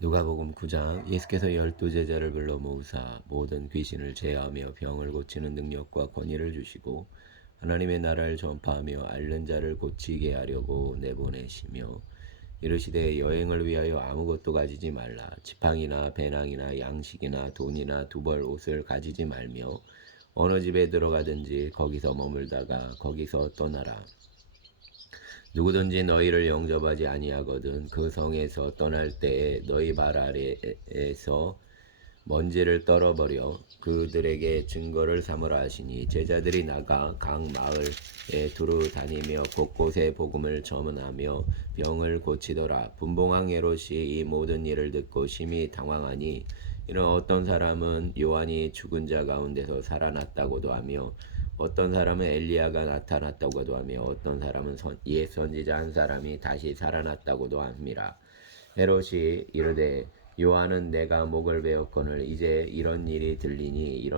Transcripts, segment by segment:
누가복음 9장. 예수께서 12제자를 불러 모으사 모든 귀신을 제어하며 병을 고치는 능력과 권위를 주시고 하나님의 나라를 전파하며 앓는 자를 고치게 하려고 내보내시며 이르시되 여행을 위하여 아무것도 가지지 말라. 지팡이나 배낭이나 양식이나 돈이나 두 벌 옷을 가지지 말며 어느 집에 들어가든지 거기서 머물다가 거기서 떠나라. 누구든지 너희를 영접하지 아니하거든 그 성에서 떠날 때에 너희 발 아래에서 먼지를 떨어버려 그들에게 증거를 삼으라 하시니 제자들이 나가 각 마을에 두루 다니며 곳곳에 복음을 전하며 병을 고치더라. 분봉왕 헤롯이 이 모든 일을 듣고 심히 당황하니 이는 어떤 사람은 요한이 죽은 자 가운데서 살아났다고도 하며 어떤 사람은 엘리야가 나타났다고도 하며 어떤 사람은 옛 선지자 한 사람이 다시 살아났다고도 합니다. 헤롯이 이르되 요한은 내가 목을 베었거늘 이제 이런 일이 들리니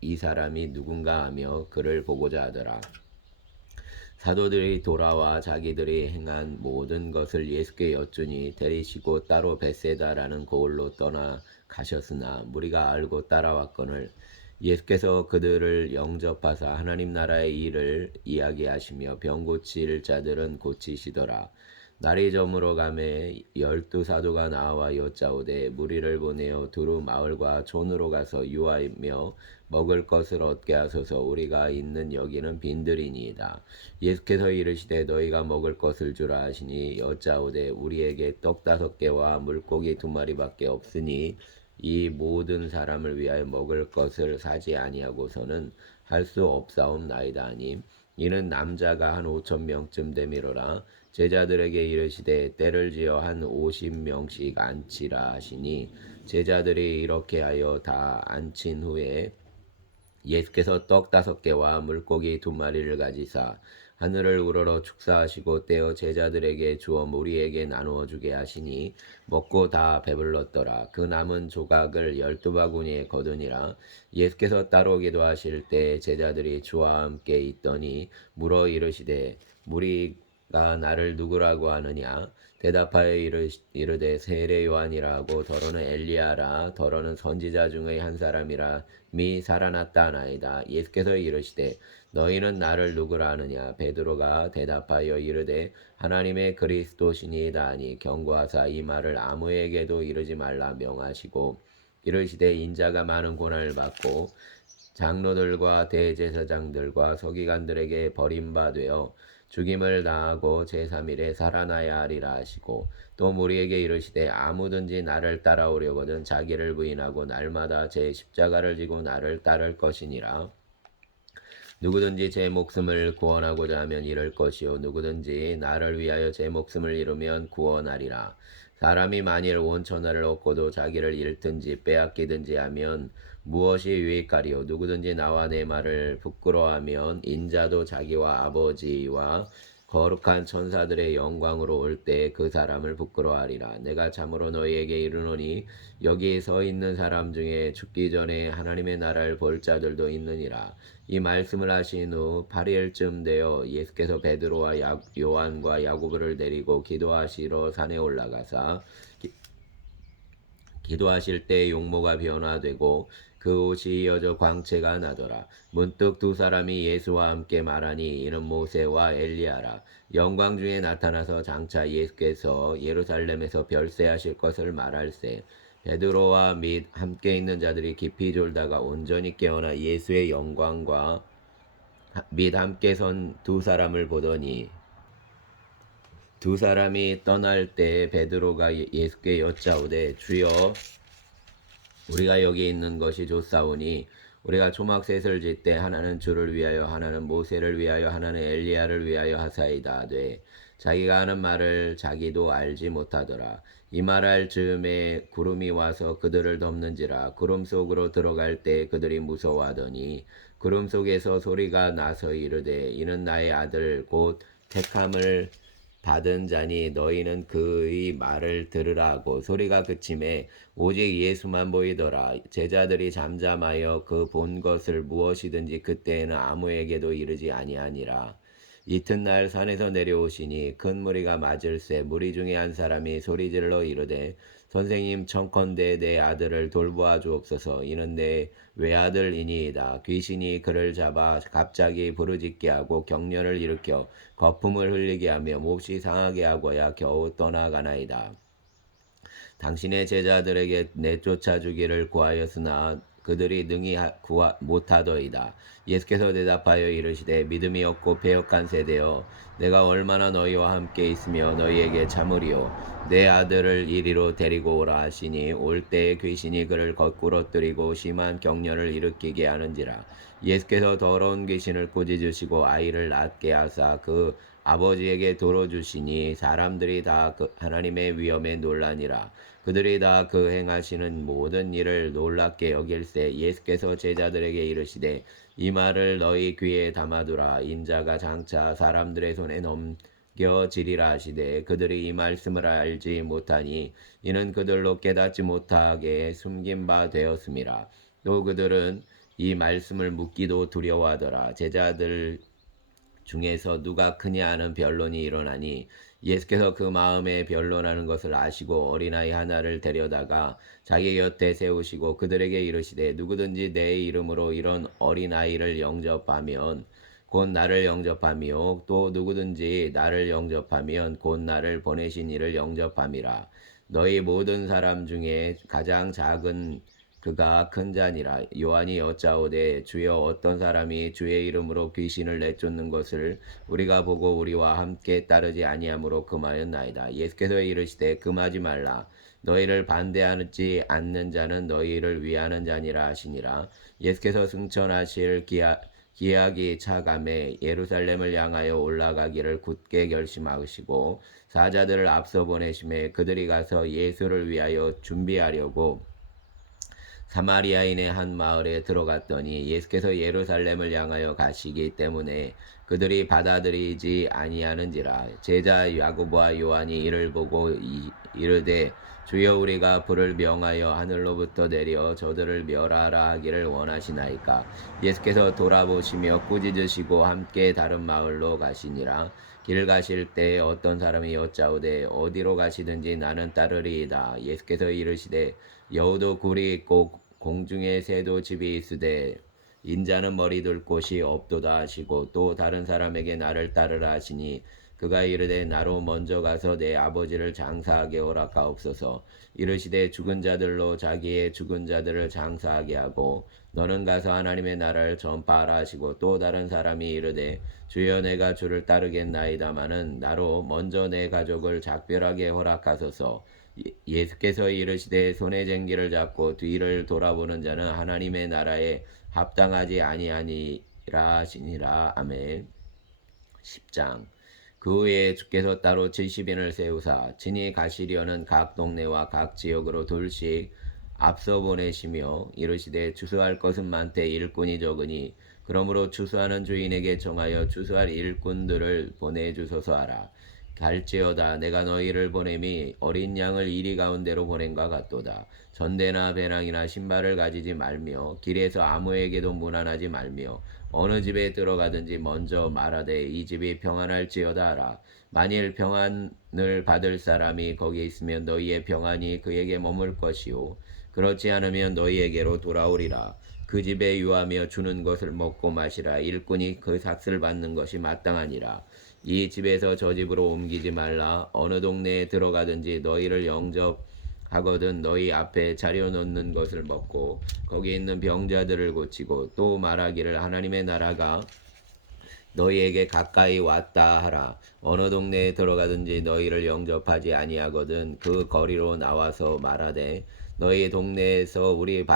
이 사람이 누군가 하며 그를 보고자 하더라. 사도들이 돌아와 자기들이 행한 모든 것을 예수께 여쭈니 데리시고 따로 벳세다라는 고을로 떠나 가셨으나 무리가 알고 따라왔거늘 예수께서 그들을 영접하사 하나님 나라의 일을 이야기하시며 병 고칠 자들은 고치시더라. 날이 저물어 가매 12사도가 나와 여짜오되 무리를 보내어 두루 마을과 촌으로 가서 유하며 먹을 것을 얻게 하소서. 우리가 있는 여기는 빈들이니이다. 예수께서 이르시되 너희가 먹을 것을 주라 하시니 여짜오되 우리에게 떡 5개와 물고기 2마리밖에 없으니 이 모든 사람을 위하여 먹을 것을 사지 아니하고서는 할 수 없사옵나이다 하니 이는 남자가 한 5,000명쯤 되미로라. 제자들에게 이르시되 때를 지어 한 50명씩 앉히라 하시니 제자들이 이렇게 하여 다 앉힌 후에 예수께서 떡 5개와 물고기 2마리를 가지사 하늘을 우러러 축사하시고 떼어 제자들에게 주어 무리에게 나누어 주게 하시니 먹고 다 배불렀더라. 그 남은 조각을 12바구니에 거두니라. 예수께서 따라오기도 하실 때 제자들이 주와 함께 있더니 물어 이르시되 무리가 나를 누구라고 하느냐? 대답하여 이르되 세례 요한이라 하고 더러는 엘리야라 더러는 선지자 중의 한 사람이라 미 살아났다 하나이다. 예수께서 이르시되 너희는 나를 누구라 하느냐? 베드로가 대답하여 이르되 하나님의 그리스도시니이다 하니 경고하사 이 말을 아무에게도 이르지 말라 명하시고 이르시되 인자가 많은 고난을 받고 장로들과 대제사장들과 서기관들에게 버림받되어 죽임을 당하고 제3일에 살아나야 하리라 하시고 또 무리에게 이르시되 아무든지 나를 따라오려거든 자기를 부인하고 날마다 제 십자가를 지고 나를 따를 것이니라. 누구든지 제 목숨을 구원하고자 하면 잃을 것이요 누구든지 나를 위하여 제 목숨을 잃으면 구원하리라. 사람이 만일 온 천하를 얻고도 자기를 잃든지 빼앗기든지 하면 무엇이 유익하리요? 누구든지 나와 내 말을 부끄러워하면 인자도 자기와 아버지와 거룩한 천사들의 영광으로 올 때 그 사람을 부끄러워하리라. 내가 참으로 너희에게 이르노니 여기 서 있는 사람 중에 죽기 전에 하나님의 나라를 볼 자들도 있느니라. 이 말씀을 하신 후 8일쯤 되어 예수께서 베드로와 요한과 야고보를 데리고 기도하시러 산에 올라가사 기도하실 때 용모가 변화되고 그 옷이 이어져 광채가 나더라. 문득 두 사람이 예수와 함께 말하니 이는 모세와 엘리야라. 영광 중에 나타나서 장차 예수께서 예루살렘에서 별세하실 것을 말할세. 베드로와 및 함께 있는 자들이 깊이 졸다가 온전히 깨어나 예수의 영광과 및 함께 선 두 사람을 보더니 두 사람이 떠날 때 베드로가 예수께 여짜오되 주여 우리가 여기 있는 것이 좋사오니 우리가 초막셋을 짓되 하나는 주를 위하여 하나는 모세를 위하여 하나는 엘리야를 위하여 하사이다 하되 자기가 하는 말을 자기도 알지 못하더라. 이 말할 즈음에 구름이 와서 그들을 덮는지라. 구름 속으로 들어갈 때 그들이 무서워하더니 구름 속에서 소리가 나서 이르되 이는 나의 아들 곧 택함을 받은 자니 너희는 그의 말을 들으라 하고 소리가 그침에 오직 예수만 보이더라. 제자들이 잠잠하여 그 본 것을 무엇이든지 그때에는 아무에게도 이르지 아니하니라. 이튿날 산에서 내려오시니 큰 무리가 맞을새 무리 중에 한 사람이 소리질러 이르되 선생님 청컨대 내 아들을 돌보아 주옵소서. 이는 내 외아들이니이다. 귀신이 그를 잡아 갑자기 부르짖게 하고 경련을 일으켜 거품을 흘리게 하며 몹시 상하게 하고야 겨우 떠나가나이다. 당신의 제자들에게 내쫓아 주기를 구하였으나 그들이 능히 못하더이다. 예수께서 대답하여 이르시되 믿음이 없고 패역한 세대여, 내가 얼마나 너희와 함께 있으며 너희에게 참으리요. 내 아들을 이리로 데리고 오라 하시니 올 때에 귀신이 그를 거꾸러뜨리고 심한 경련을 일으키게 하는지라. 예수께서 더러운 귀신을 꾸짖으시고 아이를 낫게 하사 그 아버지에게 돌어주시니 사람들이 다 하나님의 위엄에 놀라니라. 그들이 다 그 행하시는 모든 일을 놀랍게 여길새 예수께서 제자들에게 이르시되 이 말을 너희 귀에 담아두라. 인자가 장차 사람들의 손에 넘겨지리라 하시되 그들이 이 말씀을 알지 못하니 이는 그들로 깨닫지 못하게 숨긴 바 되었음이라. 또 그들은 이 말씀을 묻기도 두려워하더라. 제자들 중에서 누가 크냐 하는 변론이 일어나니 예수께서 그 마음에 변론하는 것을 아시고 어린아이 하나를 데려다가 자기 곁에 세우시고 그들에게 이르시되 누구든지 내 이름으로 이런 어린아이를 영접하면 곧 나를 영접하며 또 누구든지 나를 영접하면 곧 나를 보내신 이를 영접함이라. 너희 모든 사람 중에 가장 작은 그가 큰 자니라. 요한이 여짜오되 주여 어떤 사람이 주의 이름으로 귀신을 내쫓는 것을 우리가 보고 우리와 함께 따르지 아니하므로 금하였나이다. 예수께서 이르시되 금하지 말라. 너희를 반대하지 않는 자는 너희를 위하는 자니라 하시니라. 예수께서 승천하실 기약이 차감해 예루살렘을 향하여 올라가기를 굳게 결심하시고 사자들을 앞서 보내심에 그들이 가서 예수를 위하여 준비하려고 사마리아인의 한 마을에 들어갔더니 예수께서 예루살렘을 향하여 가시기 때문에 그들이 받아들이지 아니하는지라. 제자 야고보와 요한이 이를 보고 이르되 주여 우리가 불을 명하여 하늘로부터 내려 저들을 멸하라 하기를 원하시나이까. 예수께서 돌아보시며 꾸짖으시고 함께 다른 마을로 가시니라. 길 가실 때 어떤 사람이 여짜오되 어디로 가시든지 나는 따르리이다. 예수께서 이르시되 여우도 굴이 있고 공중에 새도 집이 있으되 인자는 머리 둘 곳이 없도다 하시고 또 다른 사람에게 나를 따르라 하시니 그가 이르되 나로 먼저 가서 내 아버지를 장사하게 허락하옵소서. 이르시되 죽은 자들로 자기의 죽은 자들을 장사하게 하고 너는 가서 하나님의 나라를 전파하라 하시고 또 다른 사람이 이르되 주여 내가 주를 따르겠나이다마는 나로 먼저 내 가족을 작별하게 허락하소서. 예수께서 이르시되 손에 쟁기를 잡고 뒤를 돌아보는 자는 하나님의 나라에 합당하지 아니하니라 하시니라. 아멘. 10장. 그 후에 주께서 따로 70인을 세우사 친히 가시려는 각 동네와 각 지역으로 둘씩 앞서 보내시며 이르시되 추수할 것은 많되 일꾼이 적으니 그러므로 추수하는 주인에게 정하여 추수할 일꾼들을 보내주소서 하라. 갈지어다 내가 너희를 보냄이 어린 양을 이리 가운데로 보낸과 같도다. 전대나 배낭이나 신발을 가지지 말며 길에서 아무에게도 문안하지 말며 어느 집에 들어가든지 먼저 말하되 이 집이 평안할지어다 하라. 만일 평안을 받을 사람이 거기 있으면 너희의 평안이 그에게 머물 것이요 그렇지 않으면 너희에게로 돌아오리라. 그 집에 유하며 주는 것을 먹고 마시라. 일꾼이 그 삭슬 받는 것이 마땅하니라. 이 집에서 저 집으로 옮기지 말라. 어느 동네에 들어가든지 너희를 영접하거든 너희 앞에 차려놓는 것을 먹고 거기 있는 병자들을 고치고 또 말하기를 하나님의 나라가 너희에게 가까이 왔다 하라. 어느 동네에 들어가든지 너희를 영접하지 아니하거든 그 거리로 나와서 말하되 너희 동네에서 우리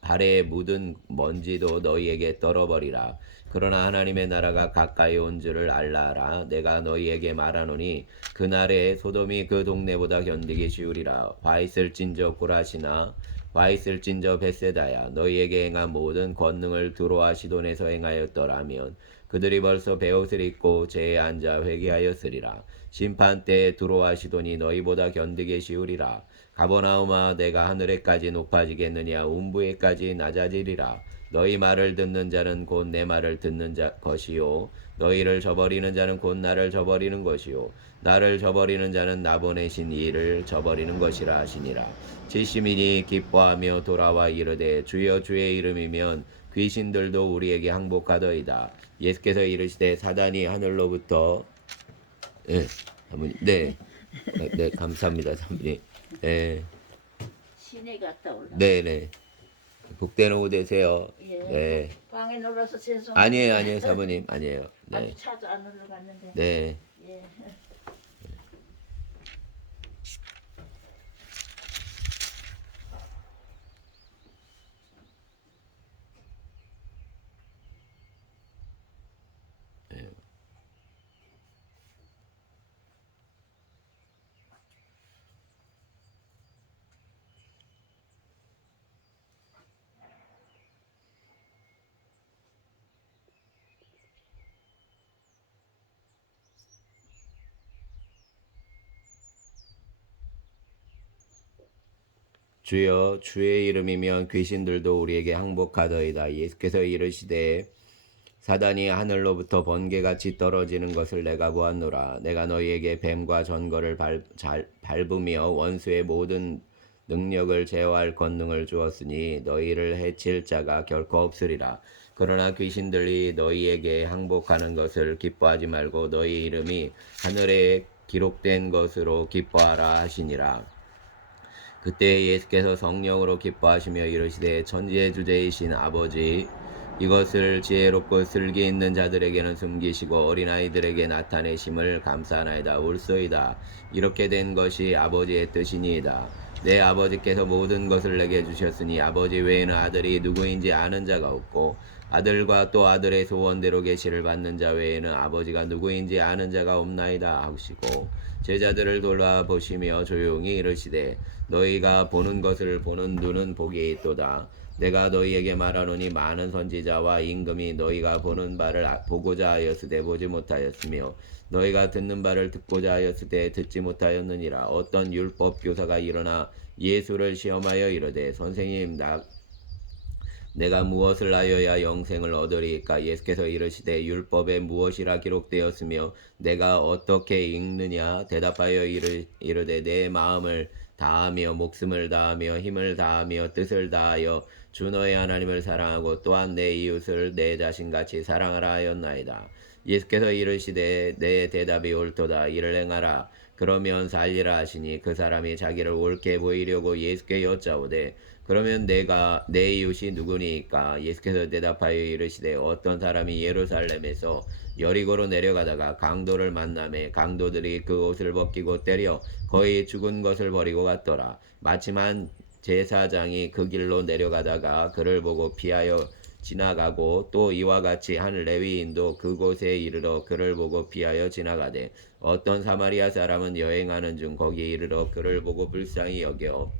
발에 묻은 먼지도 너희에게 떨어버리라. 그러나 하나님의 나라가 가까이 온 줄을 알라라. 내가 너희에게 말하노니 그날에 소돔이 그 동네보다 견디기 쉬우리라. 화 있을진저 고라시나 와 있을진저 벳세다야. 너희에게 행한 모든 권능을 두로와 시돈에서 행하였더라면 그들이 벌써 베옷을 입고 제에 앉아 회개하였으리라. 심판 때에 두로하시더니 너희보다 견디기 쉬우리라. 가버나움아 내가 하늘에까지 높아지겠느냐 운부에까지 낮아지리라. 너희 말을 듣는 자는 곧 내 말을 듣는 것이요 너희를 저버리는 자는 곧 나를 저버리는 것이요 나를 저버리는 자는 나 보내신 이를 저버리는 것이라 하시니라. 칠시민이 기뻐하며 돌아와 이르되 주여 주의 이름이면 귀신들도 우리에게 항복하더이다. 예수께서 이르시되 사단이 하늘로부터 네, 사모님. 네. 네, 감사합니다, 사모님. 네. 시내 갔다 올라. 네, 네. 복된 오후 되세요. 예. 네. 방에 놀아서 죄송합니다. 아니에요, 사모님. 아니에요. 네. 아주 차도 안 올라갔는데. 네. 예. 주여 주의 이름이면 귀신들도 우리에게 항복하더이다. 예수께서 이르시되 사단이 하늘로부터 번개같이 떨어지는 것을 내가 보았노라. 내가 너희에게 뱀과 전거를 밟으며 원수의 모든 능력을 제어할 권능을 주었으니 너희를 해칠 자가 결코 없으리라. 그러나 귀신들이 너희에게 항복하는 것을 기뻐하지 말고 너희 이름이 하늘에 기록된 것으로 기뻐하라 하시니라. 그때 예수께서 성령으로 기뻐하시며 이르시되 천지의 주제이신 아버지 이것을 지혜롭고 슬기 있는 자들에게는 숨기시고 어린아이들에게 나타내심을 감사하나이다. 옳소이다. 이렇게 된 것이 아버지의 뜻이니이다. 내 아버지께서 모든 것을 내게 주셨으니 아버지 외에는 아들이 누구인지 아는 자가 없고 아들과 또 아들의 소원대로 계시를 받는 자 외에는 아버지가 누구인지 아는 자가 없나이다 하시고 제자들을 돌아보시며 조용히 이르시되 너희가 보는 것을 보는 눈은 복이 있도다. 내가 너희에게 말하노니 많은 선지자와 임금이 너희가 보는 바를 보고자 하였으되 보지 못하였으며 너희가 듣는 바를 듣고자 하였으되 듣지 못하였느니라. 어떤 율법 교사가 일어나 예수를 시험하여 이르되 선생님 내가 무엇을 하여야 영생을 얻으리까? 예수께서 이르시되 율법에 무엇이라 기록되었으며 내가 어떻게 읽느냐? 대답하여 이르되 내 마음을 다하며 목숨을 다하며 힘을 다하며 뜻을 다하여 주 너의 하나님을 사랑하고 또한 내 이웃을 내 자신같이 사랑하라 하였나이다. 예수께서 이르시되 내 대답이 옳도다. 이를 행하라. 그러면 살리라 하시니 그 사람이 자기를 옳게 보이려고 예수께 여짜오되 그러면 내 이웃이 누구니까? 예수께서 대답하여 이르시되 어떤 사람이 예루살렘에서 여리고로 내려가다가 강도를 만나매 강도들이 그 옷을 벗기고 때려 거의 죽은 것을 버리고 갔더라. 마침 한 제사장이 그 길로 내려가다가 그를 보고 피하여 지나가고 또 이와 같이 한 레위인도 그곳에 이르러 그를 보고 피하여 지나가되 어떤 사마리아 사람은 여행하는 중 거기 이르러 그를 보고 불쌍히 여겨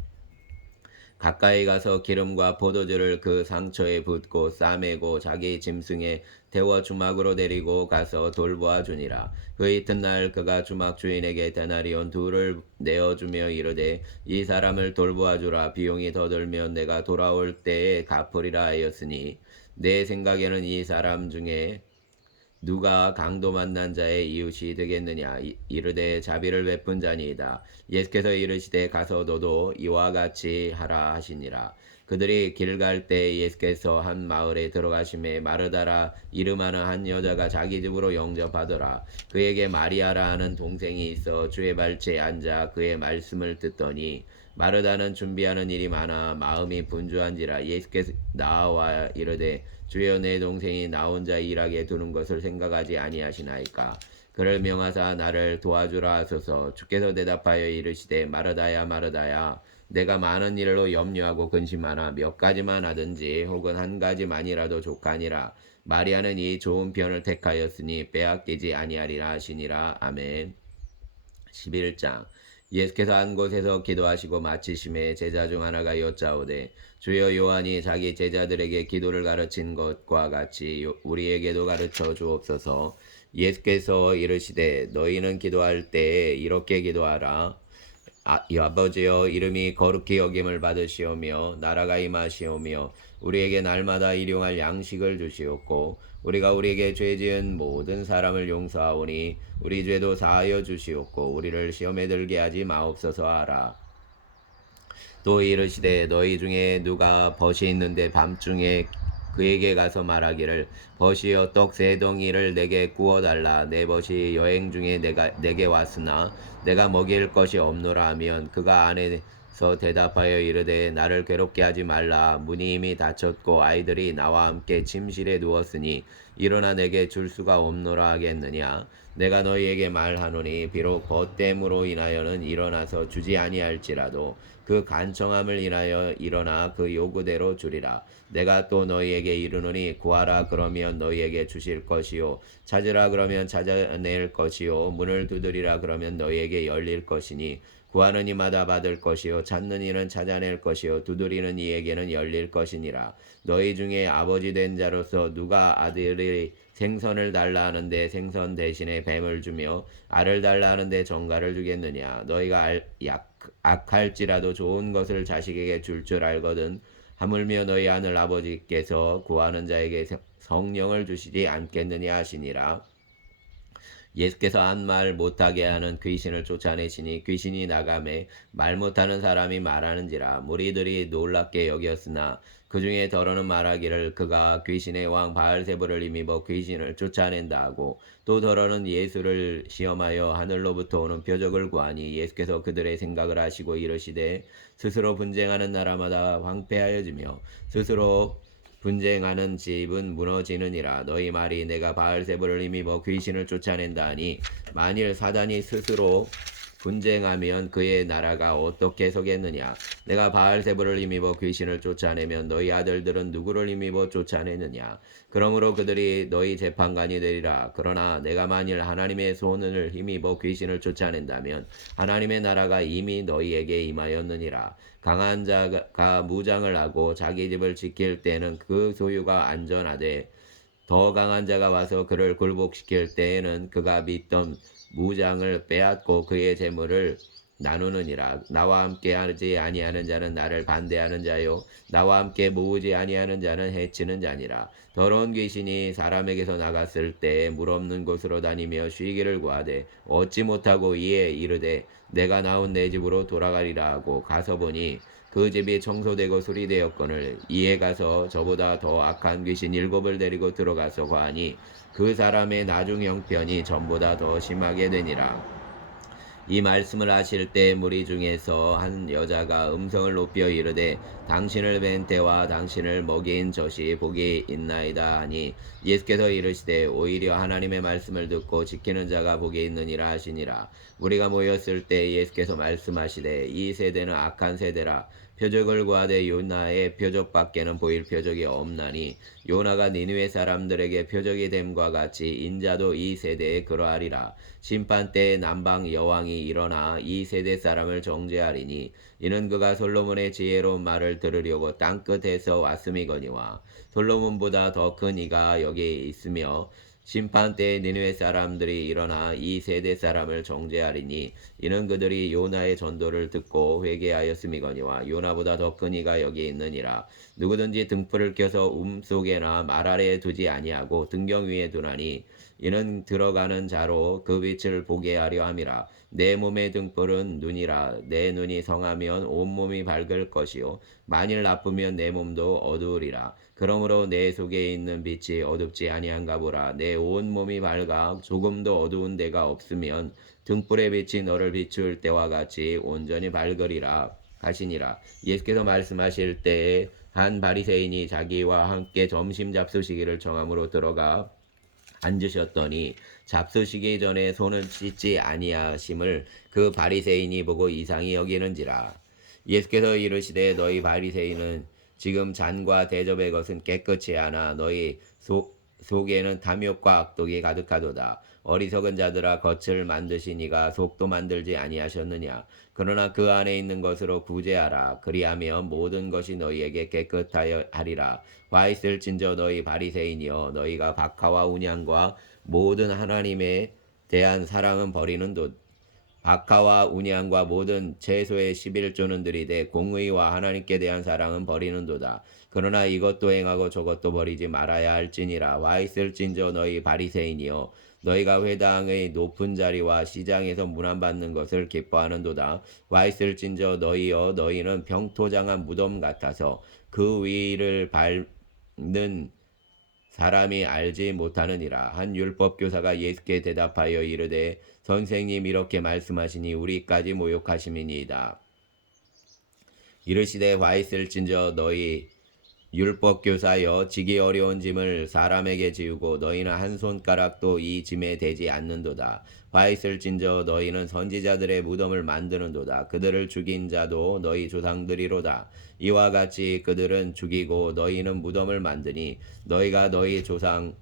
가까이 가서 기름과 포도주를 그 상처에 붓고 싸매고 자기 짐승에 태워 주막으로 데리고 가서 돌보아 주니라. 그 이튿날 그가 주막 주인에게 데나리온 둘을 내어주며 이르되 이 사람을 돌보아 주라. 비용이 더 들면 내가 돌아올 때에 갚으리라 하였으니 내 생각에는 이 사람 중에 누가 강도 만난 자의 이웃이 되겠느냐? 이르되 자비를 베푼 자니이다. 예수께서 이르시되 가서 너도 이와 같이 하라 하시니라. 그들이 길 갈 때 예수께서 한 마을에 들어가심에 마르다라 이름하는 한 여자가 자기 집으로 영접하더라. 그에게 마리아라 하는 동생이 있어 주의 발치에 앉아 그의 말씀을 듣더니 마르다는 준비하는 일이 많아 마음이 분주한지라. 예수께서 나와 이르되 주여 내 동생이 나 혼자 일하게 두는 것을 생각하지 아니하시나이까? 그를 명하사 나를 도와주라 하소서. 주께서 대답하여 이르시되 마르다야 마르다야 내가 많은 일로 염려하고 근심하나 몇 가지만 하든지 혹은 한 가지만이라도 족하니라. 마리아는 이 좋은 편을 택하였으니 빼앗기지 아니하리라 하시니라. 아멘. 11장 예수께서 한 곳에서 기도하시고 마치심에 제자 중 하나가 여짜오되 주여 요한이 자기 제자들에게 기도를 가르친 것과 같이 우리에게도 가르쳐 주옵소서. 예수께서 이르시되 너희는 기도할 때에 이렇게 기도하라. 이 아버지여 이름이 거룩히 여김을 받으시오며 나라가 임하시오며 우리에게 날마다 일용할 양식을 주시옵고 우리가 우리에게 죄 지은 모든 사람을 용서하오니 우리 죄도 사하여 주시옵고 우리를 시험에 들게 하지 마옵소서 하라. 또 이르시되 너희 중에 누가 벗이 있는데 밤중에 그에게 가서 말하기를 벗이여 떡 세 덩이를 내게 구워달라. 내 벗이 여행 중에 내게 왔으나 내가 먹일 것이 없노라 하면 그가 안에서 대답하여 이르되 나를 괴롭게 하지 말라. 문이 이미 닫혔고 아이들이 나와 함께 침실에 누웠으니 일어나 내게 줄 수가 없노라 하겠느냐. 내가 너희에게 말하노니 비록 벗됨으로 인하여는 일어나서 주지 아니할지라도 그 간청함을 인하여 일어나 그 요구대로 주리라. 내가 또 너희에게 이르노니 구하라 그러면 너희에게 주실 것이요 찾으라 그러면 찾아낼 것이요 문을 두드리라 그러면 너희에게 열릴 것이니 구하는 이마다 받을 것이요 찾는 이는 찾아낼 것이요 두드리는 이에게는 열릴 것이니라. 너희 중에 아버지 된 자로서 누가 아들이 생선을 달라 하는데 생선 대신에 뱀을 주며 알을 달라 하는데 정갈을 주겠느냐. 너희가 악할지라도 좋은 것을 자식에게 줄 줄 알거든 하물며 너희 하늘 아버지께서 구하는 자에게 성령을 주시지 않겠느냐 하시니라. 예수께서 한 말 못하게 하는 귀신을 쫓아내시니 귀신이 나가매 말 못하는 사람이 말하는지라. 무리들이 놀랍게 여겼으나 그 중에 더러는 말하기를 그가 귀신의 왕 바알세불을 힘입어 귀신을 쫓아낸다 하고 또 더러는 예수를 시험하여 하늘로부터 오는 표적을 구하니 예수께서 그들의 생각을 아시고 이르시되 스스로 분쟁하는 나라마다 황폐하여지며 스스로 분쟁하는 집은 무너지느니라. 너희 말이 내가 바알세불을 힘입어 귀신을 쫓아낸다 하니 만일 사단이 스스로 분쟁하면 그의 나라가 어떻게 서겠느냐. 내가 바알세불을 힘입어 귀신을 쫓아내면 너희 아들들은 누구를 힘입어 쫓아내느냐. 그러므로 그들이 너희 재판관이 되리라. 그러나 내가 만일 하나님의 손을 힘입어 귀신을 쫓아낸다면 하나님의 나라가 이미 너희에게 임하였느니라. 강한 자가 무장을 하고 자기 집을 지킬 때는 그 소유가 안전하되 더 강한 자가 와서 그를 굴복시킬 때에는 그가 믿던 무장을 빼앗고 그의 재물을 나누느니라. 나와 함께 하지 아니하는 자는 나를 반대하는 자요 나와 함께 모으지 아니하는 자는 해치는 자니라. 더러운 귀신이 사람에게서 나갔을 때 물 없는 곳으로 다니며 쉬기를 구하되 얻지 못하고 이에 이르되 내가 나온 내 집으로 돌아가리라 하고 가서 보니 그 집이 청소되고 수리되었거늘 이에 가서 저보다 더 악한 귀신 7을 데리고 들어가서 과하니 그 사람의 나중 형편이 전보다 더 심하게 되니라. 이 말씀을 하실 때 무리 중에서 한 여자가 음성을 높여 이르되 당신을 뵌 때와 당신을 먹인 젖이 복이 있나이다 하니 예수께서 이르시되 오히려 하나님의 말씀을 듣고 지키는 자가 복이 있느니라 하시니라. 우리가 모였을 때 예수께서 말씀하시되 이 세대는 악한 세대라. 표적을 구하되 요나의 표적밖에는 보일 표적이 없나니 요나가 니느웨 사람들에게 표적이 됨과 같이 인자도 이 세대에 그러하리라. 심판 때에 남방 여왕이 일어나 이 세대 사람을 정죄하리니 이는 그가 솔로몬의 지혜로운 말을 들으려고 땅끝에서 왔음이거니와 솔로몬보다 더 큰 이가 여기 있으며 심판 때에 니느웨 사람들이 일어나 이 세대 사람을 정죄하리니 이는 그들이 요나의 전도를 듣고 회개하였음이거니와 요나보다 더 큰 이가 여기 있느니라. 누구든지 등불을 켜서 속에나 말 아래에 두지 아니하고 등경 위에 두나니 이는 들어가는 자로 그 빛을 보게 하려 함이라. 내 몸의 등불은 눈이라. 내 눈이 성하면 온몸이 밝을 것이요 만일 나쁘면 내 몸도 어두우리라. 그러므로 내 속에 있는 빛이 어둡지 아니한가 보라. 내 온몸이 밝아 조금도 어두운 데가 없으면 등불의 빛이 너를 비출 때와 같이 온전히 밝으리라 하시니라. 예수께서 말씀하실 때에 한 바리새인이 자기와 함께 점심 잡수시기를 청함으로 들어가 앉으셨더니 잡수시기 전에 손을 씻지 아니하심을 그 바리새인이 보고 이상히 여기는지라. 예수께서 이르시되 너희 바리새인은 지금 잔과 대접의 것은 깨끗이 하나 너희 속에는 탐욕과 악독이 가득하도다. 어리석은 자들아 겉을 만드시니가 속도 만들지 아니하셨느냐. 그러나 그 안에 있는 것으로 구제하라. 그리하면 모든 것이 너희에게 깨끗하여 하리라. 와 있을진저 너희 바리새인이여 너희가 박하와 운양과 모든 하나님에 대한 사랑은 버리는도 박하와 운양과 모든 채소의 11조는 들이되 공의와 하나님께 대한 사랑은 버리는도다. 그러나 이것도 행하고 저것도 버리지 말아야 할지니라. 와 있을진저 너희 바리새인이여 너희가 회당의 높은 자리와 시장에서 문안받는 것을 기뻐하는도다. 와 있을진저 너희여 너희는 병토장한 무덤 같아서 그 위를 밟는 사람이 알지 못하느니라. 한 율법교사가 예수께 대답하여 이르되 선생님 이렇게 말씀하시니 우리까지 모욕하심이니이다. 이르시되 와 있을진저 너희 율법교사여 지기 어려운 짐을 사람에게 지우고 너희는 한 손가락도 이 짐에 대지 않는도다. 와 있을진저 너희는 선지자들의 무덤을 만드는도다. 그들을 죽인 자도 너희 조상들이로다. 이와 같이 그들은 죽이고 너희는 무덤을 만드니 너희가 너희 조상의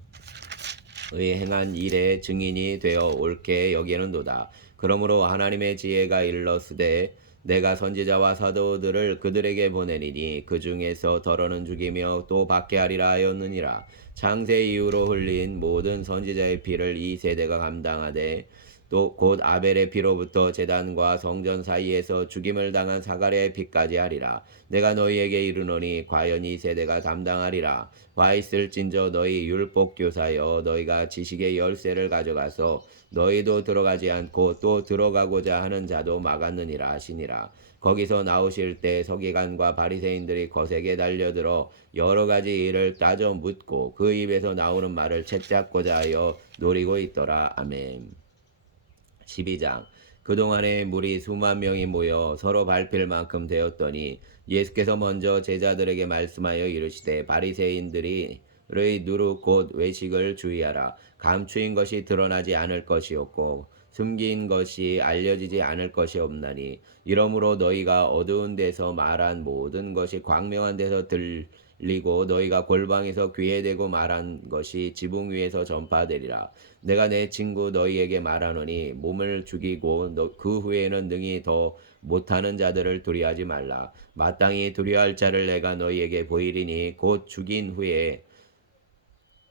행한 일의 증인이 되어 옳게 여기는도다. 그러므로 하나님의 지혜가 일렀으되 내가 선지자와 사도들을 그들에게 보내리니 그 중에서 더러는 죽이며 또 받게 하리라 하였느니라. 창세 이후로 흘린 모든 선지자의 피를 이 세대가 감당하되 또 곧 아벨의 피로부터 제단과 성전 사이에서 죽임을 당한 사가랴의 피까지 하리라. 내가 너희에게 이르노니 과연 이 세대가 감당하리라. 와 있을진저 너희 율법교사여 너희가 지식의 열쇠를 가져가서 너희도 들어가지 않고 또 들어가고자 하는 자도 막았느니라 하시니라. 거기서 나오실 때 서기관과 바리새인들이 거세게 달려들어 여러 가지 일을 따져 묻고 그 입에서 나오는 말을 채잡고자 하여 노리고 있더라. 아멘. 12장. 그동안에 무리 수만 명이 모여 서로 밟힐 만큼 되었더니 예수께서 먼저 제자들에게 말씀하여 이르시되 바리새인들의 누룩 곧 외식을 주의하라. 감추인 것이 드러나지 않을 것이었고 숨긴 것이 알려지지 않을 것이 없나니 이러므로 너희가 어두운 데서 말한 모든 것이 광명한 데서 들리고 너희가 골방에서 귀에 대고 말한 것이 지붕 위에서 전파되리라. 내가 내 친구 너희에게 말하노니 몸을 죽이고 그 후에는 능히 더 못하는 자들을 두려워하지 말라. 마땅히 두려워할 자를 내가 너희에게 보이리니 곧 죽인 후에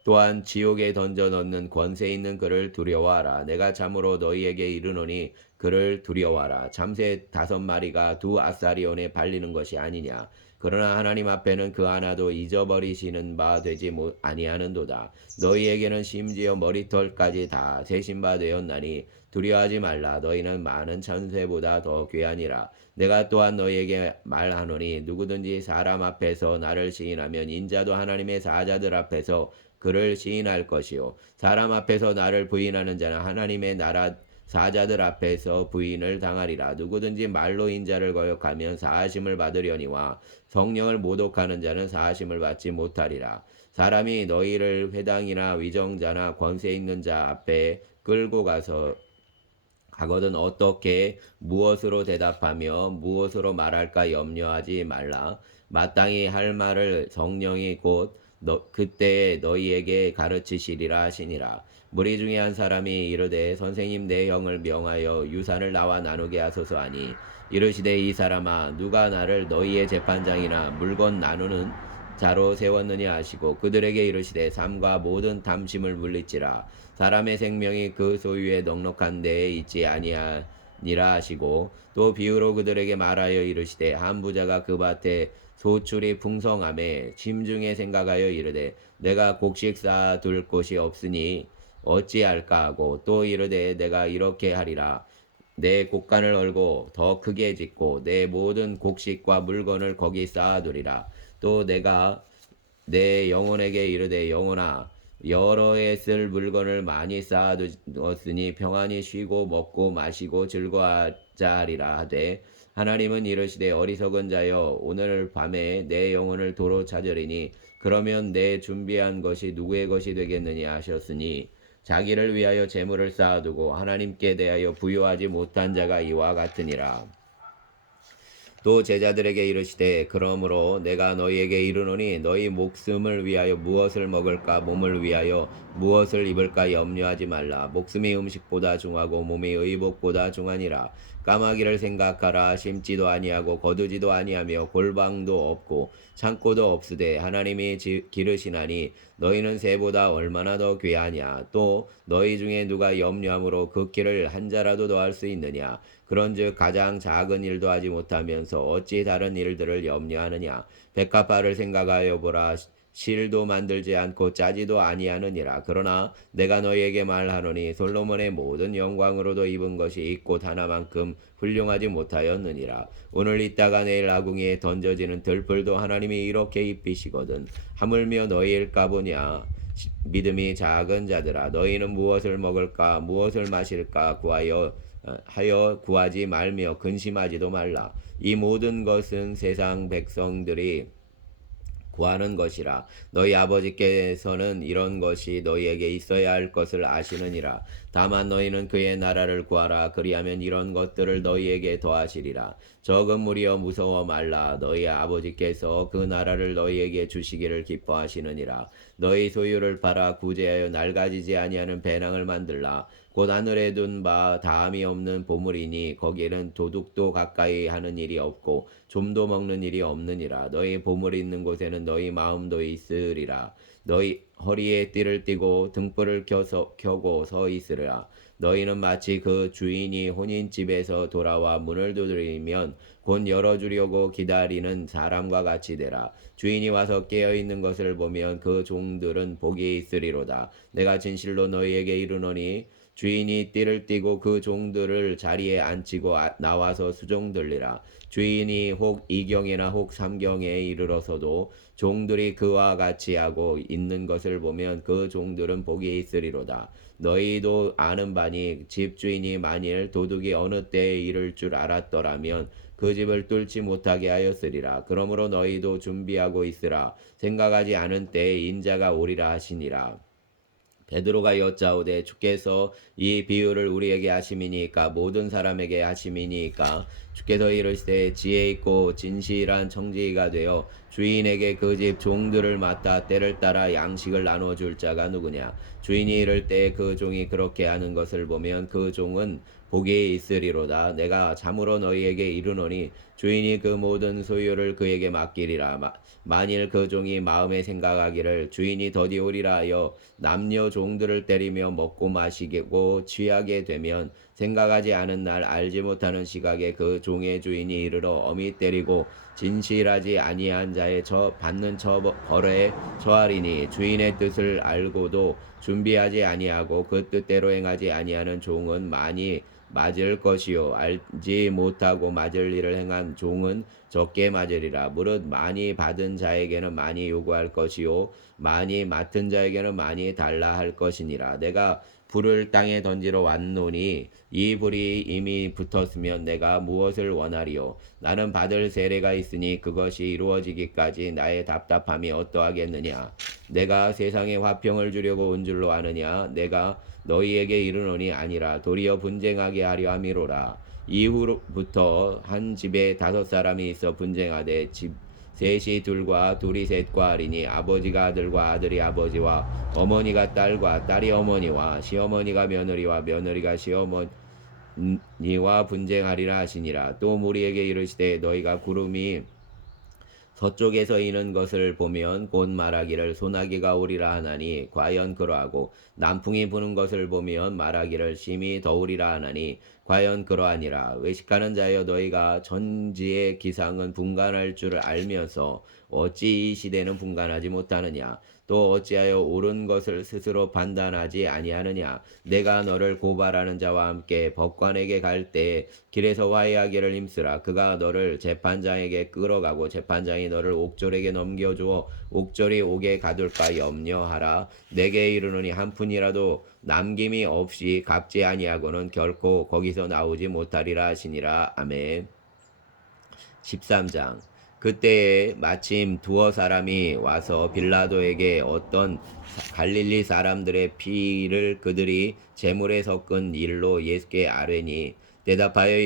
또한 지옥에 던져 넣는 권세 있는 그를 두려워하라. 내가 참으로 너희에게 이르노니 그를 두려워하라. 참새 5마리가 두 아사리온에 발리는 것이 아니냐. 그러나 하나님 앞에는 그 하나도 잊어버리시는 바 되지 아니하는도다. 너희에게는 심지어 머리털까지 다 세신 바 되었나니 두려워하지 말라. 너희는 많은 천새보다 더 귀하니라. 내가 또한 너희에게 말하노니 누구든지 사람 앞에서 나를 시인하면 인자도 하나님의 사자들 앞에서 그를 시인할 것이요 사람 앞에서 나를 부인하는 자는 하나님의 나라 사자들 앞에서 부인을 당하리라. 누구든지 말로 인자를 거역하면 사하심을 받으려니와 성령을 모독하는 자는 사하심을 받지 못하리라. 사람이 너희를 회당이나 위정자나 권세 있는 자 앞에 끌고 가거든 어떻게 무엇으로 대답하며 무엇으로 말할까 염려하지 말라. 마땅히 할 말을 성령이 곧 그때에 너희에게 가르치시리라 하시니라. 무리 중에 한 사람이 이르되 선생님 내 형을 명하여 유산을 나와 나누게 하소서 하니 이르시되 이 사람아 누가 나를 너희의 재판장이나 물건 나누는 자로 세웠느냐 하시고 그들에게 이르시되 삶과 모든 탐심을 물리치라. 사람의 생명이 그 소유에 넉넉한 데에 있지 아니하니라 하시고 또 비유로 그들에게 말하여 이르시되 한 부자가 그 밭에 소출이 풍성함에 심중에 생각하여 이르되 내가 곡식 쌓아둘 곳이 없으니 어찌할까 하고 또 이르되 내가 이렇게 하리라. 내 곡간을 얼고 더 크게 짓고 내 모든 곡식과 물건을 거기 쌓아두리라. 또 내가 내 영혼에게 이르되 영혼아 여러 해 쓸 물건을 많이 쌓아두었으니 평안히 쉬고 먹고 마시고 즐거워하자 하리라 하되 하나님은 이르시되 어리석은 자여 오늘 밤에 내 영혼을 도로 찾으리니 그러면 내 준비한 것이 누구의 것이 되겠느냐 하셨으니 자기를 위하여 재물을 쌓아두고 하나님께 대하여 부요하지 못한 자가 이와 같으니라. 또 제자들에게 이르시되 그러므로 내가 너희에게 이르노니 너희 목숨을 위하여 무엇을 먹을까 몸을 위하여 무엇을 입을까 염려하지 말라. 목숨이 음식보다 중하고 몸이 의복보다 중하니라. 까마귀를 생각하라. 심지도 아니하고 거두지도 아니하며 골방도 없고 창고도 없으되 하나님이 기르시나니 너희는 새보다 얼마나 더 귀하냐. 또 너희 중에 누가 염려함으로 그 길을 한 자라도 더할 수 있느냐. 그런즉 가장 작은 일도 하지 못하면서 어찌 다른 일들을 염려하느냐. 백합화를 생각하여 보라. 실도 만들지 않고 짜지도 아니하느니라. 그러나 내가 너희에게 말하노니 솔로몬의 모든 영광으로도 입은 것이 이 꽃 하나만큼 훌륭하지 못하였느니라. 오늘 있다가 내일 아궁이에 던져지는 들풀도 하나님이 이렇게 입히시거든. 하물며 너희일까 보냐. 믿음이 작은 자들아, 너희는 무엇을 먹을까 무엇을 마실까 하여 구하지 말며 근심하지도 말라. 이 모든 것은 세상 백성들이 구하는 것이라. 너희 아버지께서는 이런 것이 너희에게 있어야 할 것을 아시느니라. 다만 너희는 그의 나라를 구하라. 그리하면 이런 것들을 너희에게 더하시리라. 적은 무리여 무서워 말라. 너희 아버지께서 그 나라를 너희에게 주시기를 기뻐하시느니라. 너희 소유를 팔아 구제하여 낡아지지 아니하는 배낭을 만들라. 곧 하늘에 둔 바 다함이 없는 보물이니 거기에는 도둑도 가까이 하는 일이 없고 좀도 먹는 일이 없느니라. 너희 보물이 있는 곳에는 너희 마음도 있으리라. 너희 허리에 띠를 띠고 등불을 켜고 서 있으리라. 너희는 마치 그 주인이 혼인집에서 돌아와 문을 두드리면 곧 열어주려고 기다리는 사람과 같이 되라. 주인이 와서 깨어있는 것을 보면 그 종들은 복이 있으리로다. 내가 진실로 너희에게 이르노니 주인이 띠를 띠고 그 종들을 자리에 앉히고 나와서 수종들리라. 주인이 혹 2경이나 혹 3경에 이르러서도 종들이 그와 같이 하고 있는 것을 보면 그 종들은 복이 있으리로다. 너희도 아는 바니 집주인이 만일 도둑이 어느 때에 이를 줄 알았더라면 그 집을 뚫지 못하게 하였으리라. 그러므로 너희도 준비하고 있으라. 생각하지 않은 때에 인자가 오리라 하시니라. 베드로가 여짜오되 주께서 이 비유를 우리에게 하심이니까 모든 사람에게 하심이니까 주께서 이르시되 지혜 있고 진실한 청지기가 되어 주인에게 그 집 종들을 맡아 때를 따라 양식을 나눠줄 자가 누구냐. 주인이 이를 때 그 종이 그렇게 하는 것을 보면 그 종은 복이 있으리로다. 내가 참으로 너희에게 이르노니 주인이 그 모든 소유를 그에게 맡기리라. 만일 그 종이 마음에 생각하기를 주인이 더디 오리라 하여 남녀 종들을 때리며 먹고 마시고 취하게 되면 생각하지 않은 날 알지 못하는 시각에 그 종의 주인이 이르러 엄히 때리고 진실하지 아니한 자의 받는 벌에 처하리니. 주인의 뜻을 알고도 준비하지 아니하고 그 뜻대로 행하지 아니하는 종은 많이 맞을 것이요 알지 못하고 맞을 일을 행한 종은 적게 맞으리라. 무릇 많이 받은 자에게는 많이 요구할 것이요 많이 맡은 자에게는 많이 달라 할 것이니라. 내가 불을 땅에 던지러 왔노니 이 불이 이미 붙었으면 내가 무엇을 원하리요. 나는 받을 세례가 있으니 그것이 이루어지기까지 나의 답답함이 어떠하겠느냐. 내가 세상에 화평을 주려고 온 줄로 아느냐. 내가 너희에게 이르노니 아니라 도리어 분쟁하게 하려 함이로라. 이후부터 한 집에 5사람이 있어 분쟁하되 집 셋이 둘과 둘이 셋과 하리니 아버지가 아들과 아들이 아버지와 어머니가 딸과 딸이 어머니와 시어머니가 며느리와 며느리가 시어머니와 분쟁하리라 하시니라. 또 무리에게 이르시되 너희가 구름이 서쪽에서 이는 것을 보면 곧 말하기를 소나기가 오리라 하나니 과연 그러하고 남풍이 부는 것을 보면 말하기를 심히 더우리라 하나니 과연 그러하니라. 외식하는 자여 너희가 전지의 기상은 분간할 줄 알면서 어찌 이 시대는 분간하지 못하느냐. 또 어찌하여 옳은 것을 스스로 판단하지 아니하느냐. 내가 너를 고발하는 자와 함께 법관에게 갈 때에 길에서 화해하기를 힘쓰라. 그가 너를 재판장에게 끌어가고 재판장이 너를 옥졸에게 넘겨주어 옥졸이 옥에 가둘까 염려하라. 내게 이르노니 한 푼이라도 남김이 없이 갚지 아니하고는 결코 거기서 나오지 못하리라 하시니라. 아멘. 13장. 그때에 마침 두어 사람이 와서 빌라도에게 어떤 갈릴리 사람들의 피를 그들이 제물에 섞은 일로 예수께 아뢰니 대답하여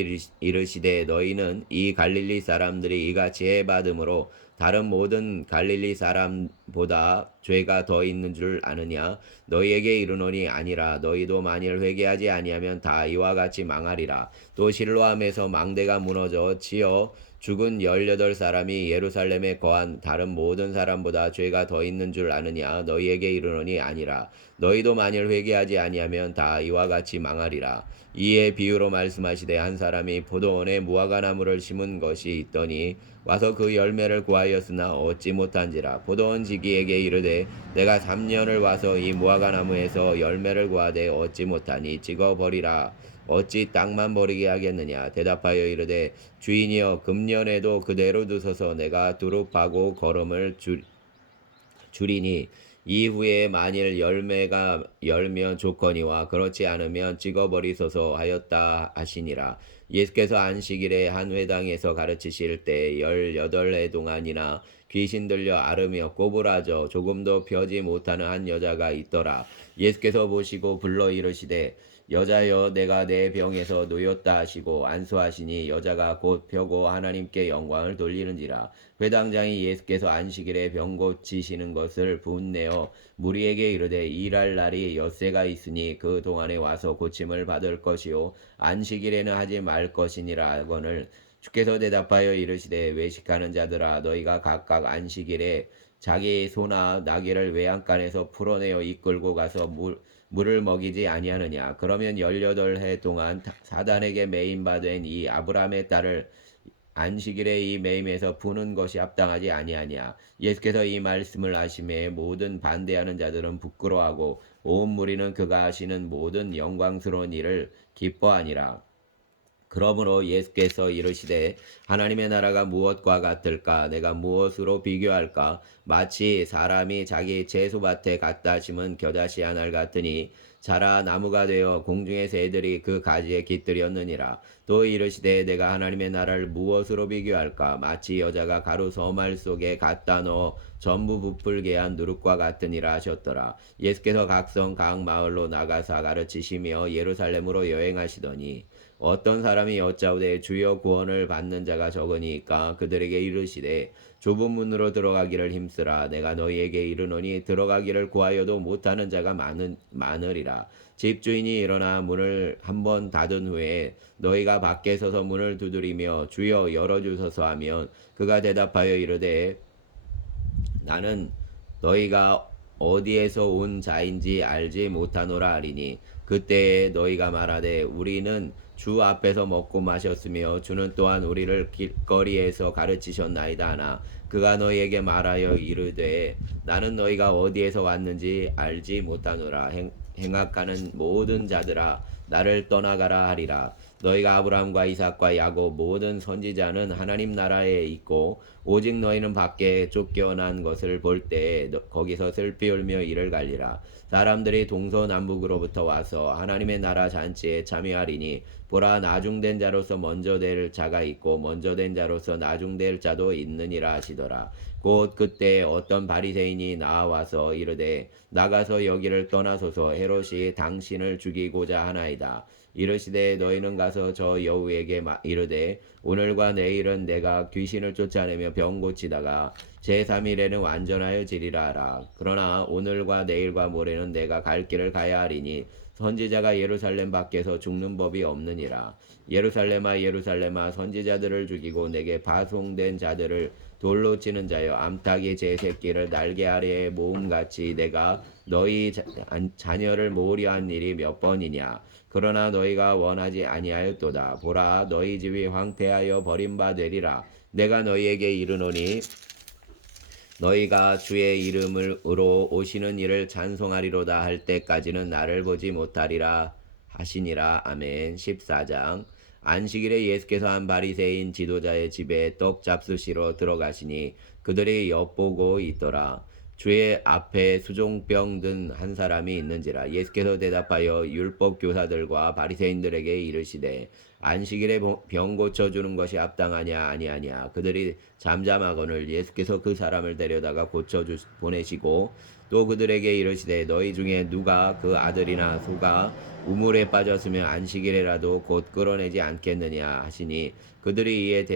이르시되 너희는 이 갈릴리 사람들이 이같이 해받음으로 다른 모든 갈릴리 사람보다 죄가 더 있는 줄 아느냐? 너희에게 이르노니 아니라. 너희도 만일 회개하지 아니하면 다 이와 같이 망하리라. 또 실로암에서 망대가 무너져 치어 죽은 18사람이 예루살렘에 거한 다른 모든 사람보다 죄가 더 있는 줄 아느냐? 너희에게 이르노니 아니라. 너희도 만일 회개하지 아니하면 다 이와 같이 망하리라. 이에 비유로 말씀하시되 한 사람이 포도원에 무화과나무를 심은 것이 있더니 와서 그 열매를 구하였으나 얻지 못한지라. 포도원 지기에게 이르되 내가 3년을 와서 이 무화과나무에서 열매를 구하되 얻지 못하니 찍어 버리라. 어찌 땅만 버리게 하겠느냐? 대답하여 이르되 주인이여 금년에도 그대로 두소서. 내가 두루 파고 거름을 주리니 이후에 만일 열매가 열면 좋거니와 그렇지 않으면 찍어버리소서 하였다 하시니라. 예수께서 안식일에 한 회당에서 가르치실 때 18해 동안이나 귀신 들려 앓으며 꼬부라져 조금도 펴지 못하는 한 여자가 있더라. 예수께서 보시고 불러 이르시되 여자여 내가 내 병에서 놓였다 하시고 안수하시니 여자가 곧 펴고 하나님께 영광을 돌리는지라. 회당장이 예수께서 안식일에 병 고치시는 것을 분내어 무리에게 이르되 일할 날이 엿새가 있으니 그 동안에 와서 고침을 받을 것이요 안식일에는 하지 말 것이니라 하거늘 주께서 대답하여 이르시되 외식하는 자들아 너희가 각각 안식일에 자기 소나 나귀를 외양간에서 풀어내어 이끌고 가서 물을 먹이지 아니하느냐. 그러면 18해 동안 사단에게 매임받은 이 아브라함의 딸을 안식일에 이 매임에서 푸는 것이 합당하지 아니하냐. 예수께서 이 말씀을 하심에 모든 반대하는 자들은 부끄러워하고 온 무리는 그가 하시는 모든 영광스러운 일을 기뻐하니라. 그러므로 예수께서 이르시되 하나님의 나라가 무엇과 같을까? 내가 무엇으로 비교할까? 마치 사람이 자기 채소밭에 갖다 심은 겨자씨 한 알 같으니 자라 나무가 되어 공중의 새들이 그 가지에 깃들였느니라. 또 이르시되 내가 하나님의 나라를 무엇으로 비교할까? 마치 여자가 가루 서말 속에 갖다 넣어 전부 부풀게 한 누룩과 같으니라 하셨더라. 예수께서 각성 각 마을로 나가사 가르치시며 예루살렘으로 여행하시더니 어떤 사람이 여짜오되 주여 구원을 받는 자가 적으니까 그들에게 이르시되 좁은 문으로 들어가기를 힘쓰라. 내가 너희에게 이르노니 들어가기를 구하여도 못하는 자가 많으리라. 집주인이 일어나 문을 한번 닫은 후에 너희가 밖에 서서 문을 두드리며 주여 열어주소서 하면 그가 대답하여 이르되 나는 너희가 어디에서 온 자인지 알지 못하노라 하리니 그때에 너희가 말하되 우리는 주 앞에서 먹고 마셨으며 주는 또한 우리를 길거리에서 가르치셨나이다 하나 그가 너희에게 말하여 이르되 나는 너희가 어디에서 왔는지 알지 못하노라. 행악하는 모든 자들아 나를 떠나가라 하리라. 너희가 아브라함과 이삭과 야곱 모든 선지자는 하나님 나라에 있고 오직 너희는 밖에 쫓겨난 것을 볼 때에 거기서 슬피 울며 이를 갈리라. 사람들이 동서남북으로부터 와서 하나님의 나라 잔치에 참여하리니 보라 나중된 자로서 먼저 될 자가 있고 먼저 된 자로서 나중될 자도 있느니라 하시더라. 곧 그때 어떤 바리새인이 나와서 이르되 나가서 여기를 떠나소서 헤롯이 당신을 죽이고자 하나이다. 이르시되 너희는 가서 저 여우에게 이르되 오늘과 내일은 내가 귀신을 쫓아내며 병 고치다가 제3일에는 완전하여 지리라 하라. 그러나 오늘과 내일과 모레는 내가 갈 길을 가야 하리니 선지자가 예루살렘 밖에서 죽는 법이 없느니라. 예루살렘아 예루살렘아 선지자들을 죽이고 내게 파송된 자들을 돌로 치는 자여 암탉이 제 새끼를 날개 아래에 모음같이 내가 너희 자녀를 모으려 한 일이 몇 번이냐. 그러나 너희가 원하지 아니하였도다. 보라 너희 집이 황폐하여 버림바 되리라. 내가 너희에게 이르노니 너희가 주의 이름으로 오시는 이를 찬송하리로다 할 때까지는 나를 보지 못하리라 하시니라. 아멘. 14장. 안식일에 예수께서 한 바리새인 지도자의 집에 떡 잡수시러 들어가시니 그들이 엿보고 있더라. 주의 앞에 수종병 든 한 사람이 있는지라. 예수께서 대답하여 율법 교사들과 바리새인들에게 이르시되 안식일에 병 고쳐주는 것이 합당하냐 아니하냐. 그들이 잠잠하거늘 예수께서 그 사람을 데려다가 보내시고 또 그들에게 이르시되 너희 중에 누가 그 아들이나 소가 우물에 빠졌으면 안식일에라도 곧 끌어내지 않겠느냐 하시니 그들이 이에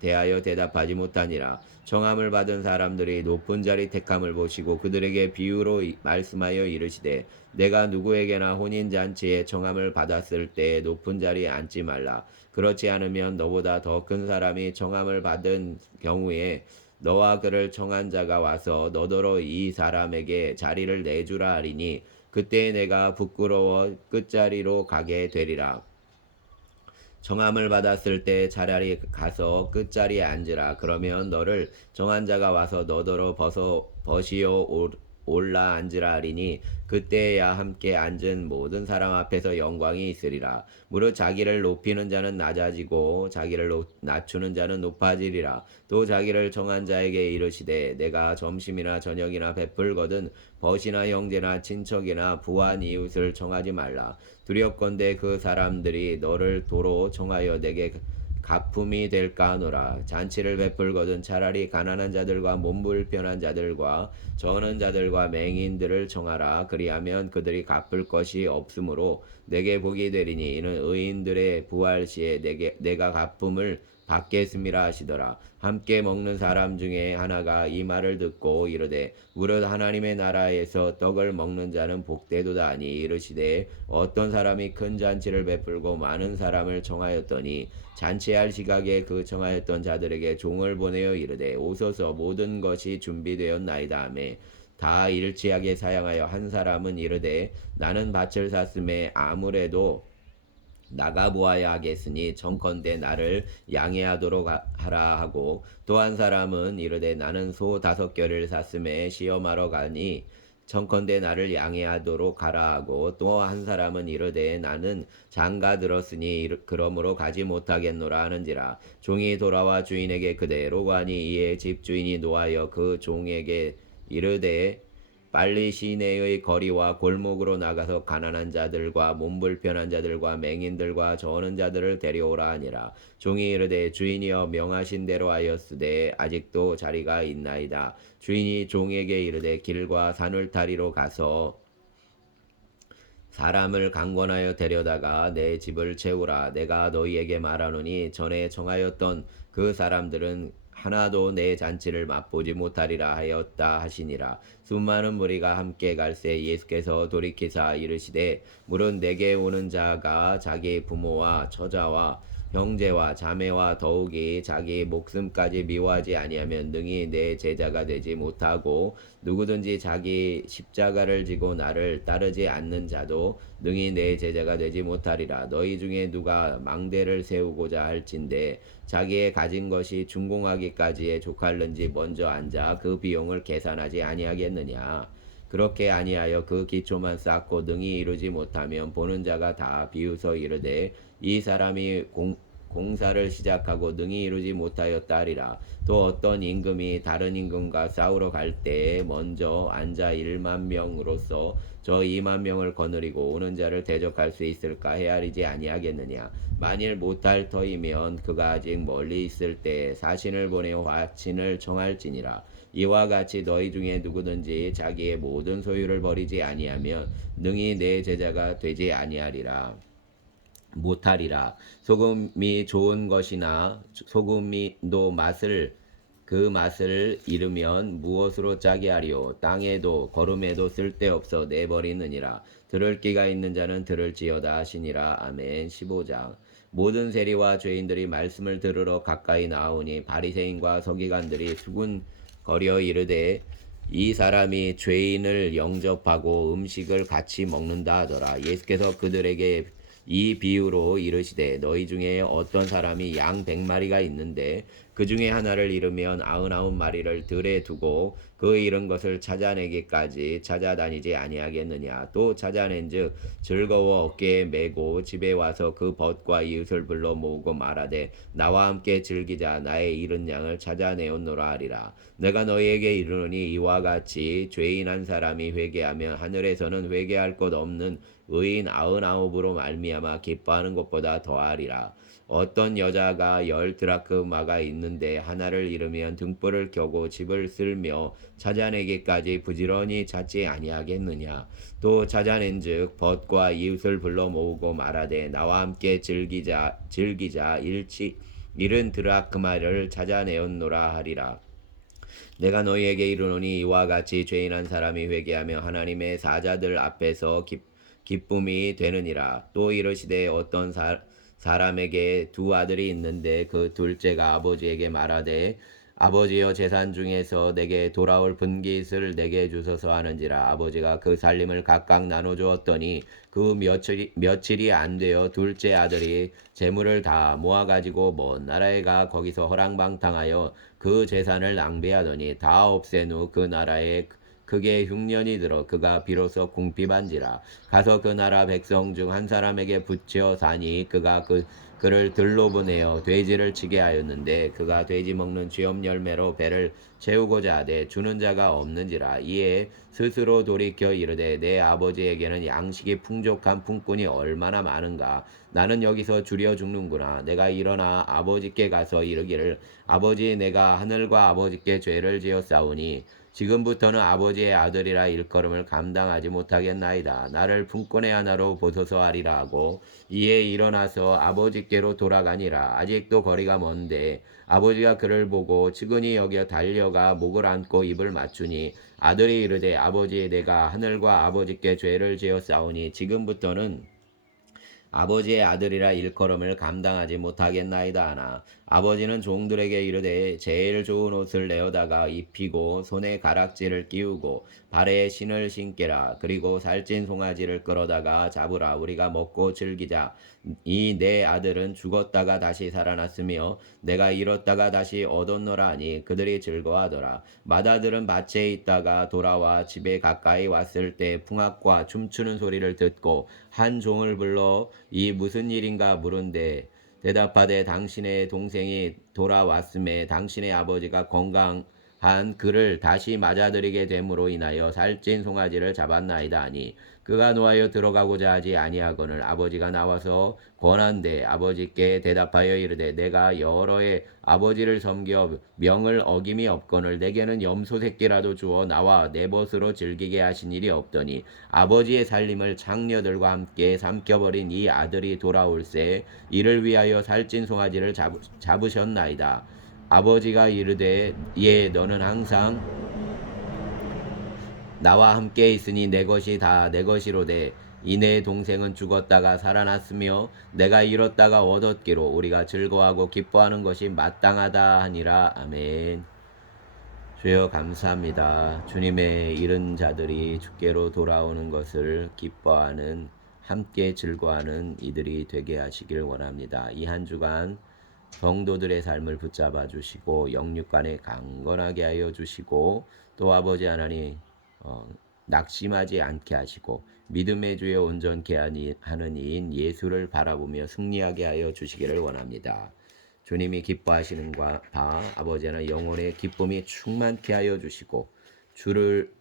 대하여 대답하지 못하니라. 청함을 받은 사람들이 높은 자리 택함을 보시고 그들에게 비유로 말씀하여 이르시되 내가 누구에게나 혼인잔치에 청함을 받았을 때 높은 자리에 앉지 말라. 그렇지 않으면 너보다 더 큰 사람이 청함을 받은 경우에 너와 그를 청한 자가 와서 너더러 이 사람에게 자리를 내주라 하리니 그때 내가 부끄러워 끝자리로 가게 되리라. 정함을 받았을 때 차라리 가서 끝자리에 앉으라. 그러면 너를 정한 자가 와서 너더러 버시어 올라 앉으라 하리니 그때야 함께 앉은 모든 사람 앞에서 영광이 있으리라. 무릇 자기를 높이는 자는 낮아지고 자기를 낮추는 자는 높아지리라. 또 자기를 정한 자에게 이르시되 내가 점심이나 저녁이나 베풀거든 벗이나 형제나 친척이나 부한 이웃을 정하지 말라. 두렵건대 그 사람들이 너를 도로 정하여 내게 가품이 될까 하노라. 잔치를 베풀거든 차라리 가난한 자들과 몸불편한 자들과 저는 자들과 맹인들을 청하라. 그리하면 그들이 갚을 것이 없으므로 내게 복이 되리니 이는 의인들의 부활 시에 내가 갚음을 받겠음이라 하시더라. 함께 먹는 사람 중에 하나가 이 말을 듣고 이르되 무릇 하나님의 나라에서 떡을 먹는 자는 복되도다 하니 이르시되 어떤 사람이 큰 잔치를 베풀고 많은 사람을 청하였더니 잔치할 시각에 그 청하였던 자들에게 종을 보내어 이르되 오소서 모든 것이 준비되었나이다 하매 다 일치하게 사양하여 한 사람은 이르되 나는 밭을 샀음에 아무래도 나가 보아야 하겠으니 청컨대 나를 양해하도록 하라 하고 또 한 사람은 이르되 나는 소 5겨를 샀음에 시험하러 가니 청컨대 나를 양해하도록 하라 하고 또 한 사람은 이르되 나는 장가 들었으니 그러므로 가지 못하겠노라 하는지라. 종이 돌아와 주인에게 그대로 가니 이에 집주인이 노하여 그 종에게 이르되 빨리 시내의 거리와 골목으로 나가서 가난한 자들과 몸불편한 자들과 맹인들과 저는 자들을 데려오라 하니라. 종이 이르되 주인이여 명하신 대로 하였으되 아직도 자리가 있나이다. 주인이 종에게 이르되 길과 산울타리로 가서 사람을 강권하여 데려다가 내 집을 채우라. 내가 너희에게 말하노니 전에 정하였던 그 사람들은 하나도 내 잔치를 맛보지 못하리라 하였다 하시니라. 수많은 무리가 함께 갈새 예수께서 돌이키사 이르시되 무릇 내게 오는 자가 자기 부모와 처자와 형제와 자매와 더욱이 자기 목숨까지 미워하지 아니하면 능히 내 제자가 되지 못하고 누구든지 자기 십자가를 지고 나를 따르지 않는 자도 능히 내 제자가 되지 못하리라. 너희 중에 누가 망대를 세우고자 할진대 자기의 가진 것이 준공하기까지에 족할는지 먼저 앉아 그 비용을 계산하지 아니하겠느냐. 그렇게 아니하여 그 기초만 쌓고 능히 이루지 못하면 보는 자가 다 비웃어 이르되 이 사람이 공사를 시작하고 능히 이루지 못하였다 하리라. 또 어떤 임금이 다른 임금과 싸우러 갈 때에 먼저 앉아 1만 명으로서 저 2만 명을 거느리고 오는 자를 대적할 수 있을까 헤아리지 아니하겠느냐. 만일 못할 터이면 그가 아직 멀리 있을 때 사신을 보내어 화친을 청할지니라. 이와 같이 너희 중에 누구든지 자기의 모든 소유를 버리지 아니하면 능히 내 제자가 되지 아니하리라. 못하리라. 소금이 좋은 것이나 소금이도 그 맛을 잃으면 무엇으로 짜게 하리요. 땅에도 거름에도 쓸데없어 내버리느니라. 들을 귀가 있는 자는 들을지어다 하시니라. 아멘. 15장. 모든 세리와 죄인들이 말씀을 들으러 가까이 나오니 바리새인과 서기관들이 수군거려 이르되 이 사람이 죄인을 영접하고 음식을 같이 먹는다 하더라. 예수께서 그들에게 이 비유로 이르시되 너희 중에 어떤 사람이 양 100마리가 있는데 그 중에 하나를 잃으면 99마리를 들에 두고 그 잃은 것을 찾아내기까지 찾아다니지 아니하겠느냐. 또 찾아낸즉 즐거워 어깨에 메고 집에 와서 그 벗과 이웃을 불러 모으고 말하되 나와 함께 즐기자. 나의 잃은 양을 찾아내었노라 하리라. 내가 너희에게 이르노니 이와 같이 죄인 한 사람이 회개하면 하늘에서는 회개할 것 없는 의인 99으로 말미암아 기뻐하는 것보다 더하리라. 어떤 여자가 10드라크마가 있는데 하나를 잃으면 등불을 켜고 집을 쓸며 찾아내기까지 부지런히 찾지 아니하겠느냐. 또 찾아낸즉 벗과 이웃을 불러 모으고 말하되 나와 함께 즐기자 잃은 드라크마를 찾아내었노라 하리라. 내가 너희에게 이르노니 이와 같이 죄인 한 사람이 회개하며 하나님의 사자들 앞에서 기쁨이 되느니라. 또 이르시되 어떤 사람에게 두 아들이 있는데 그 둘째가 아버지에게 말하되 아버지여 재산 중에서 내게 돌아올 분깃을 내게 주소서 하는지라. 아버지가 그 살림을 각각 나눠 주었더니 그 며칠이 안 되어 둘째 아들이 재물을 다 모아 가지고 먼 나라에 가 거기서 허랑방탕하여 그 재산을 낭비하더니 다 없앤 후 그 나라에 크게 흉년이 들어 그가 비로소 궁핍한지라. 가서 그 나라 백성 중 한 사람에게 붙여 사니 그가 그를 들로 보내어 돼지를 치게 하였는데 그가 돼지 먹는 쥐엄 열매로 배를 채우고자 하되 주는 자가 없는지라. 이에 스스로 돌이켜 이르되 내 아버지에게는 양식이 풍족한 품꾼이 얼마나 많은가. 나는 여기서 주려 죽는구나. 내가 일어나 아버지께 가서 이르기를 아버지 내가 하늘과 아버지께 죄를 지었사오니 지금부터는 아버지의 아들이라 일컬음을 감당하지 못하겠나이다. 나를 품꾼의 하나로 보소서 하리라 하고 이에 일어나서 아버지께로 돌아가니라. 아직도 거리가 먼데 아버지가 그를 보고 측은히 여겨 달려가 목을 안고 입을 맞추니 아들이 이르되 아버지 내가 하늘과 아버지께 죄를 지었사오니 지금부터는 아버지의 아들이라 일컬음을 감당하지 못하겠나이다 하나 아버지는 종들에게 이르되 제일 좋은 옷을 내어다가 입히고 손에 가락지를 끼우고 발에 신을 신게라. 그리고 살찐 송아지를 끌어다가 잡으라. 우리가 먹고 즐기자. 이 내 아들은 죽었다가 다시 살아났으며 내가 잃었다가 다시 얻었노라 하니 그들이 즐거워하더라. 맏아들은 밭에 있다가 돌아와 집에 가까이 왔을 때 풍악과 춤추는 소리를 듣고 한 종을 불러 이 무슨 일인가 물은데 대답하되 당신의 동생이 돌아왔음에 당신의 아버지가 건강한 그를 다시 맞아들이게 됨으로 인하여 살찐 송아지를 잡았나이다 하니 그가 노하여 들어가고자 하지 아니하거늘 아버지가 나와서 권한대 아버지께 대답하여 이르되 내가 여러 해 아버지를 섬겨 명을 어김이 없거늘 내게는 염소 새끼라도 주어 나와 내 벗으로 즐기게 하신 일이 없더니 아버지의 살림을 장녀들과 함께 삼켜버린 이 아들이 돌아올세 이를 위하여 살찐 송아지를 잡으셨나이다. 아버지가 이르되 예 너는 항상 나와 함께 있으니 내 것이 다 내 것이로되 이내 동생은 죽었다가 살아났으며 내가 잃었다가 얻었기로 우리가 즐거워하고 기뻐하는 것이 마땅하다 하니라. 아멘. 주여 감사합니다. 주님의 잃은 자들이 주께로 돌아오는 것을 기뻐하는 함께 즐거워하는 이들이 되게 하시길 원합니다. 이 한 주간 성도들의 삶을 붙잡아 주시고 영육간에 강건하게 하여 주시고 또 아버지 하나님 낙심하지 않게 하시고 믿음의 주에 온전케 하는 이인 예수를 바라보며 승리하게 하여 주시기를 원합니다. 주님이 기뻐하시는 바 아버지 하나님 영혼의 기쁨이 충만케 하여 주시고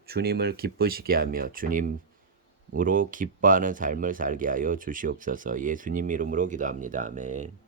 주님을 기쁘시게 하며 주님으로 기뻐하는 삶을 살게 하여 주시옵소서. 예수님 이름으로 기도합니다. 아멘.